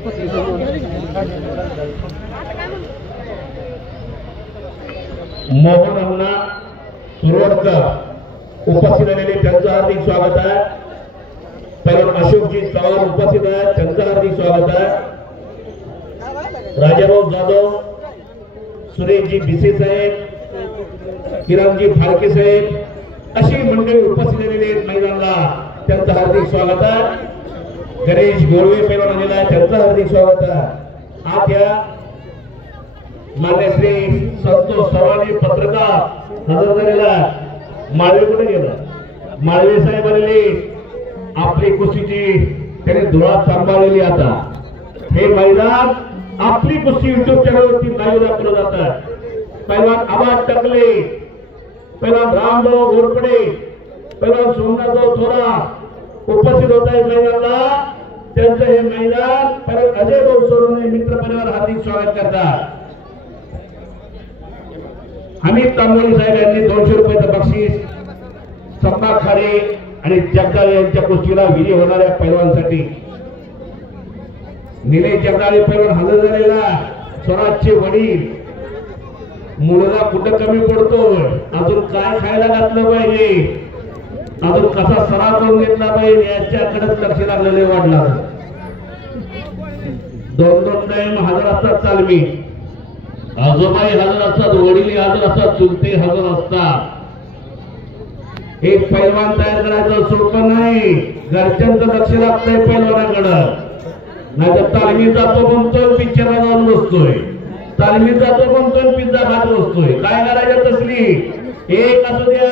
मोहन अण्णा सुरवडकर उपस्थित झालेले त्यांचं हार्दिक स्वागत आहे। पहिला अशोकजी चव्हाण उपस्थित आहे, त्यांचं हार्दिक स्वागत आहे। राजाभाऊ जाधव, सुरेशजी भिसे साहेब, किरणजी फाळके साहेब अशी मंडळी उपस्थित झालेली आहेत मैदानाला, त्यांचं हार्दिक स्वागत आहे। गणेश गोळवे पैलवान आलेला आहे, त्यांचं हार्दिक स्वागत आहे। आज या मान्य श्री संतोष सर्वांनी पत्रकार हजर झालेला। माळवे कुठे गेला? माळवे साहेब आलेले, आपली कुस्तीची त्याने धुळा सांभाळलेली। आता हे मैदान आपली कुस्ती युट्यूब चॅनलवरती लाईव्ह दाखवलं जातं। पैलवान आवाज टाकले, पैलवान रामभाऊ घोरपडे, पैलवान सोमनाथभाऊ थोरा उपस्थित होत आहेत मैदानाला। त्यांचं हे मैदान परत अजय भाऊ सोनवणे मित्र परिवार हार्दिक स्वागत करतात। अमित तांबोळी साहेब यांनी 200 रुपयाचं बक्षीस संपा खारे आणि जगदाळे यांच्या कुस्तीला विजयी होणाऱ्या पैलवानसाठी। निलेश जगदाळे पैलवान हजर झालेला, स्वराजचे वडील। मुलगा कुठं कमी पडतोय, अजून काय खायला घातलं पाहिजे, अजून कसा सराव करून घेतला पाहिजे याच्याकडेच लक्ष लागलेले वाढला। 2-2 टाइम हजर असतात तालमी, आजोबाई हजर असतात, वडील हजर असतात, चुलते हजर असतात। एक पैलवान तयार करायचं सोपं नाही, घरच्यांचं लक्ष लागतंय पैलवानाकडं। नाहीतर तालमीत जातो म्हणतोय पिक्चरला जाऊन बसतोय, तालमीत जातो म्हणतोय पिझ्झा खात बसतोय। काय करायचं तसली एक असू द्या,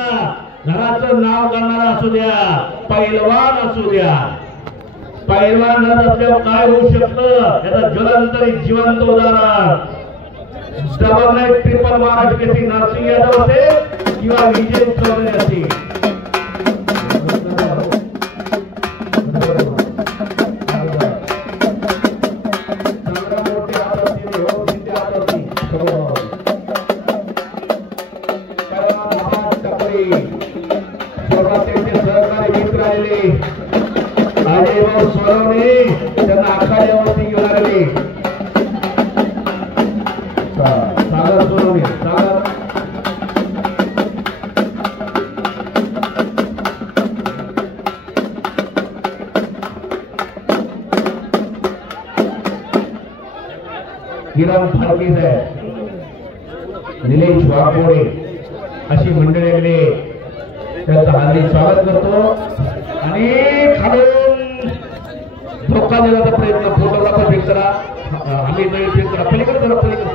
घराचं नाव करणारा असू द्या, पैलवान असू द्या। पैलवान असल्यावर काय होऊ शकतं याचा ज्वलंत जिवंत उदाहरण double night triple Maharashtra Kesari Narasimha Yadav असेल किंवा विजय चौधरी असेल। सहकारी मित्र आलेले अजय भाऊ सोनवणे त्यांना आखाड्यावरती घेऊन आलेले। सागर सोनवणे, सागर किरण फाळके साहेब, निलेश वाघोडे अशी मंडळी आलेली, त्यांचं हार्दिक स्वागत करतो। आणि खालून धोका देण्याचा प्रयत्न, फोटोग्राफर फिक्स करा, आम्ही फिक्स करा, पलीकडे जरा पलीकडे।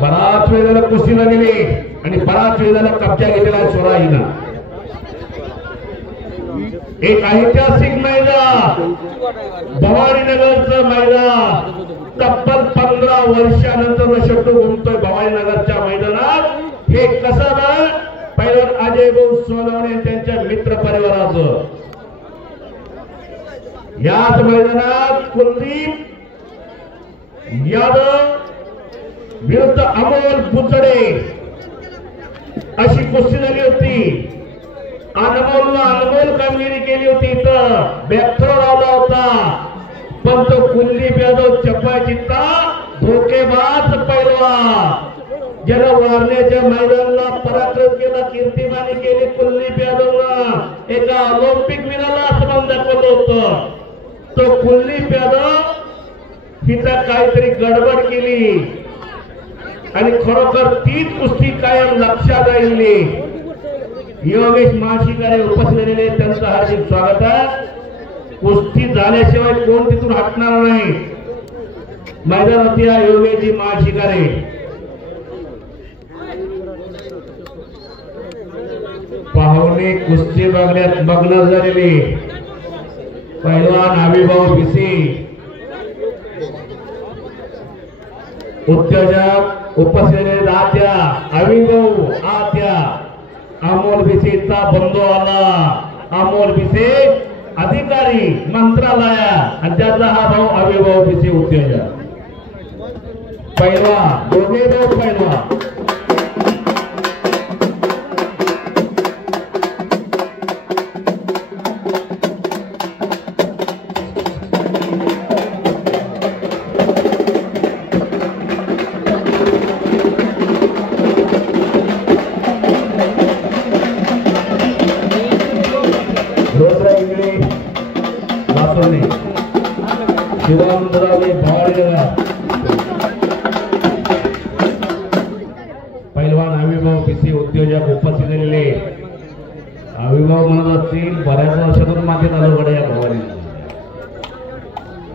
बराच वेळ झाला कुस्ती लागलेली आणि बराच वेळ झाला कब्जा घेतलेला स्वरा हिनं। एक ऐतिहासिक मैदान, भवानीनगरचं मैदान, तब्बल 15 वर्षानंतर शेवटू घुमतोय भवानीनगरच्या मैदानात। हे कसं ना पैलवान अजय भाऊ सोनवणे त्यांच्या मित्र परिवाराचं। याच मैदानात कुलदीप यादव विरुद्ध अमोल बुचडे अशी कुस्ती झाली होती। अनमोल कामगिरी केली होती, इथं बॅकथ्रो लावला होता, पण तो कुलदीप यादव चप्पाचित्ता धोकेबाज पैलवान ज्याला वारण्याच्या मैदानाला पराक्रम केला, कीर्तिमानी केली कुलदीप यादवला। एका ऑलिम्पिक विनाला असं दाखवलं होतं। तो कुलदीप यादव हिचा काहीतरी गडबड केली आणि खरोखर तीच कुस्ती कायम लक्षात राहिली। योगेश माशिकारे उपस्थित झालेले, त्यांचं हार्दिक स्वागत आहे। कुस्ती झाल्याशिवाय कोण तिथून हटणार नाही। मैदानावरती योगेशजी माशिकारे, पाहुणे कुस्ती बघण्यात मग्न झालेले पैलवान हबीभाऊ भिसे, उद्योजक उपस्थित आत्या हबीभाऊ, आत्या अमोल भिसेचा बंधू आला। अमोल भिसे अधिकारी मंत्रालयात आणि त्याचा हा भाऊ हबीभाऊ भिसे उद्योजक। पैलवान दोघे भाऊ पैलवान, शिवानंदरावजी भावाडीनगर पैलवान अविभाव बीसी उद्योजक उपस्थित झालेले अविभाव म्हणत असतील बऱ्याच वर्षातून मागे चालू कडे या भावाने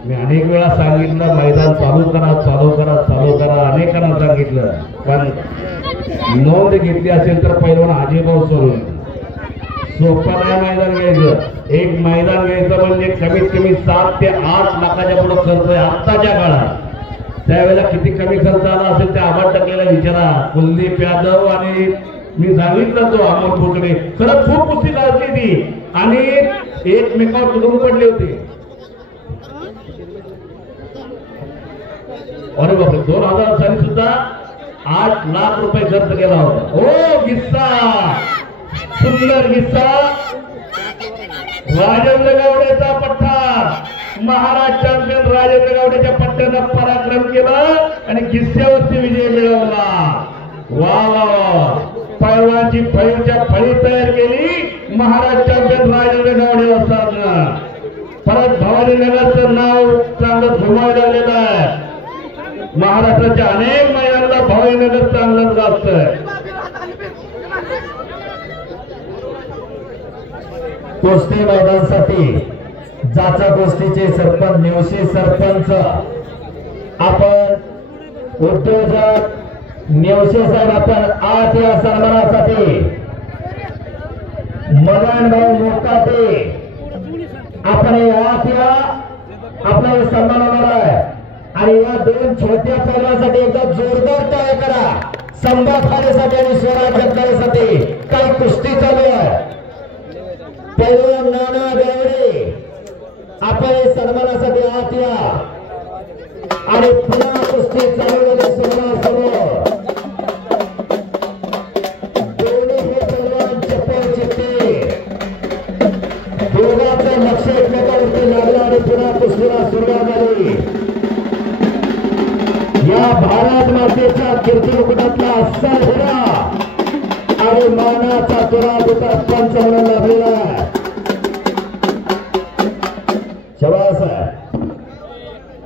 मी अनेक वेळा सांगितलं मैदान चालू करा चालू करा चालू करा अनेकांना सांगितलं पण नोंद घेतली असेल तर पैलवान अजिभाव सोडून सोपं नाही मैदान घ्यायचं एक मैदान घ्यायचं म्हणजे कमीत कमी 7 ते 8 लाखाच्या पुढे खर्च आहे आत्ताच्या काळात त्यावेळेला किती कमी खर्च आला असेल त्या आबाद टाकलेला विचारा कुलदीप यादव आणि मी सांगितलं तो अमोल भोसले खरंच खूप कुस्ती गाजली ती आणि एकमेकावर तुडून पडले होते अरे बापरे 2000 साली सुद्धा 8 लाख रुपये खर्च केला होता ओ किस्सा सुंदर किस्सा राजेंद्र गावडेचा पट्टा महाराज चॅम्पियन राजेंद्र गावडेच्या पट्ट्यानं पराक्रम केला आणि किस्स्यावरती विजय मिळवला वा वा पैलवानची फळीच्या फळी तयार केली महाराज चॅम्पियन राजेंद्र गावडे असताना परत भवानीनगरचं नाव चांगलं घुमायला लागलेलं आहे महाराष्ट्राच्या अनेक मैदानाला भवानीनगर चांगलंच गाजतंय कुस्ती मैदानासाठी जाचा गोष्टीचे सरपंच नेवशी सरपंच आपण उद्योजक नेवशे साहेब आपण आत या सन्मानासाठी मदनभाऊ मोकाटे आपण आत या आपला सन्मान होणार आहे आणि या दोन छोट्या पैलवानासाठी एकदा जोरदार टाळ्या करा संभा खाण्यासाठी आणि स्वराज जगण्यासाठी काही कुस्ती चालू आहे पैलवान नाना गावडे आपण सन्मानासाठी आत या आणि पुन्हा कुस्ती चालू झाली समोर दोन्ही हे पैलवान चप्पल चित्ते दोघांचं लक्ष एकमेकावरती लागलं आणि पुन्हा कुस्तीला सुरुवात झाली या भारत मातेच्या कीर्तिमुकुटातला अस्सल हिरा आणि मानाचा तुरा दुटा पंच म्हणून लाभलेला शबास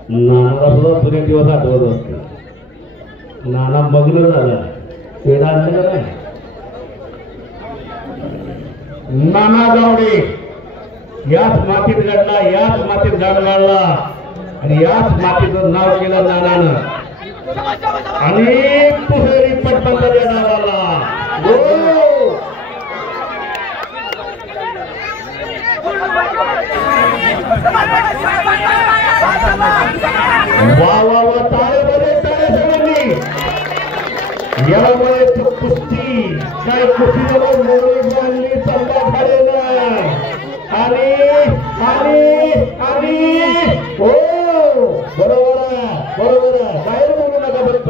नानाला सुद्धा जुने दिवस आठवत असते नाना मग्न झाला पेढा आणलेला नाही नाना गावडे याच मातीत घडला याच मातीत गाड गाडला आणि याच मातीचं नाव केलं नानानं अनेक पुहेरी पटबंधाच्या नावाला वा वा वा ताळे बरे ताळे सगळ्यांनी यामुळे कुस्ती काय कुस्ती मोरी बांधली संभा झालेला आणि आणि आणि हो बरोबर आहे बाहेर बोलू नका फक्त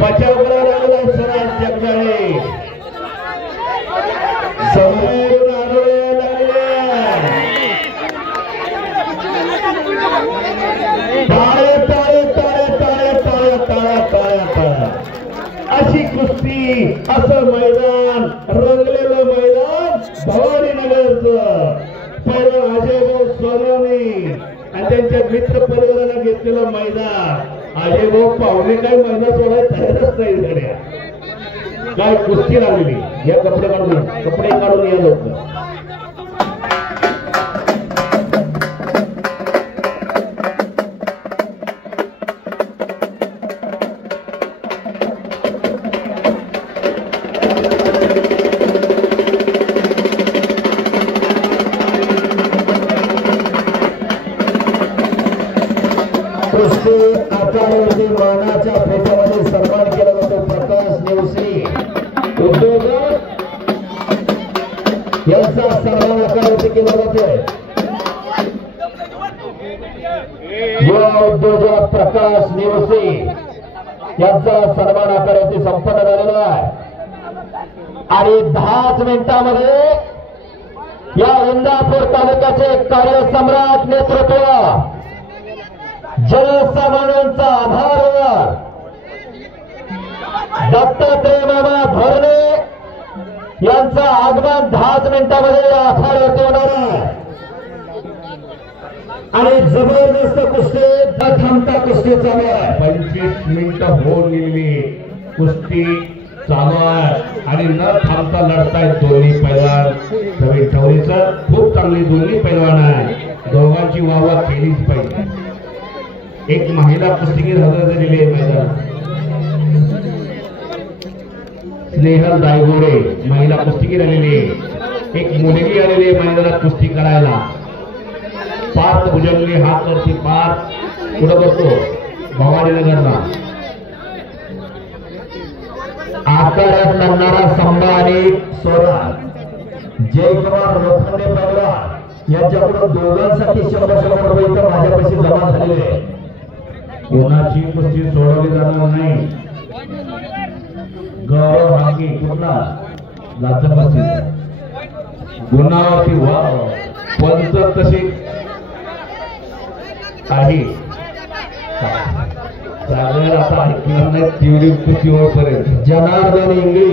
बचाव करावा लागला स्वराज जगदाळे समोरून आढळून लागले टाळे टाळे टाळे टाळे टाळे टाळे टाळे टाळे अशी कुस्ती असं मैदान रंगलेलं मैदान भवानीनगरचं पैलवान अजयभाऊ सोनवणे आणि त्यांच्या मित्र परिवाराला घेतलेलं मैदान अजयभाऊ पाहुणे काय मैदान सोडायला तयारच नाही गड्या काय कुस्ती लागलेली या कपडे काढून या लोक कुस्ती आकारावरती मानाच्या फेट्यामध्ये सन्मान केला जातो प्रकाश नेवसी उद्योजक यांचा सन्मान आकारावरती केला जातोय युवा उद्योजक प्रकाश नेवसी यांचा सन्मान आकारावरती संपन्न झालेला आहे आणि 10 मिनिटांमध्ये या इंदापूर तालुक्याचे कार्यसम्राट नेतृत्व जनसामान्यांचा आधार दत्तात्रय मामा भरणे यांचं आगमन 10 मिनिटांमध्ये या आखाड्यावरती होणार आहे आणि जबरदस्त कुस्ती न थांबता कुस्ती चालू आहे. 25 मिनिटं होऊन गेलेली कुस्ती चालू आहे आणि न थांबता लढतायत दोन्ही पैलवान. नवीन ठवरीचं खूप चांगली दोन्ही पैलवान आहे. दोघांची वाहवा केलीच पाहिजे. एक महिला कुस्तीगीर हजर झालेली आहे मैदानात. स्नेहल दायगोडे महिला कुस्तीगीर आलेली आहे. एक मुलगी आलेली आहे मैदानात कुस्ती करायला. पार्थ भुजंगले हात करते. पार्थ पुढे बसतो भवानीनगरला. आकारात लागणारा संभा आणि स्वराज जयकुमार लोखंडे पैलवान यांच्याकडून दोघांसाठी 100 रुपये इथं माझ्यापाशी जमा झालेले आहे. कोणाची कुस्ती सोडवली जाणार नाही. गौरव हाकी कुठला लाचपाची गुन्हावरती पंच तशी आहे. सागर आता ऐकलं नाही तिवरी कुस्तीवर पर्यंत. जनार्दन इंगळे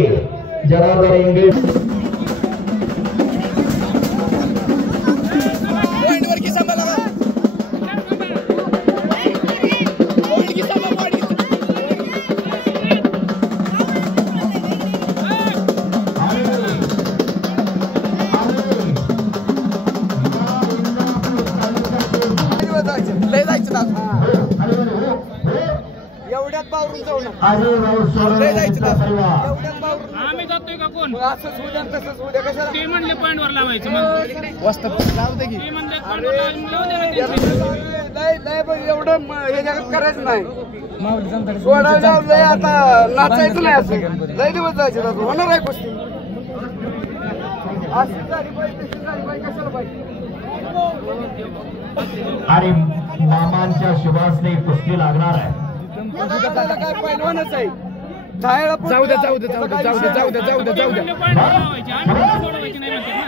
एवढ्यात बावरून जाऊ नका. आम्ही जातोय का कोण असंच उद्या तसंच उद्या कशाला ते म्हणले पॉइंट वर लावायचं मग वस्त लावते की ते म्हणले point वर लावू दे. एवढं हे जगात करायचं नाही. सोडायला लय आता नाचायचं नाही. असं लय दिवस जायचे होणार आहे गोष्टी. अशी झाली पाहिजे तशी झाली पाहिजे कशाला पाहिजे. आणि मामांच्या शुभासने कुस्ती लागणार आहे. काय पहिलवानच आहे. जाऊ द्या ते म्हणले point वर लावायचे. आम्ही सोडवायची नाही म्हणते ना.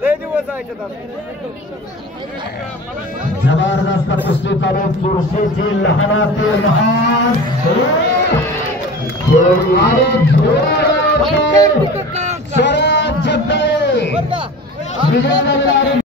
लय दिवस जायचे. जबरदस्त कुस्ती चालू. चुरशीची लहानाचे लहान स्वराज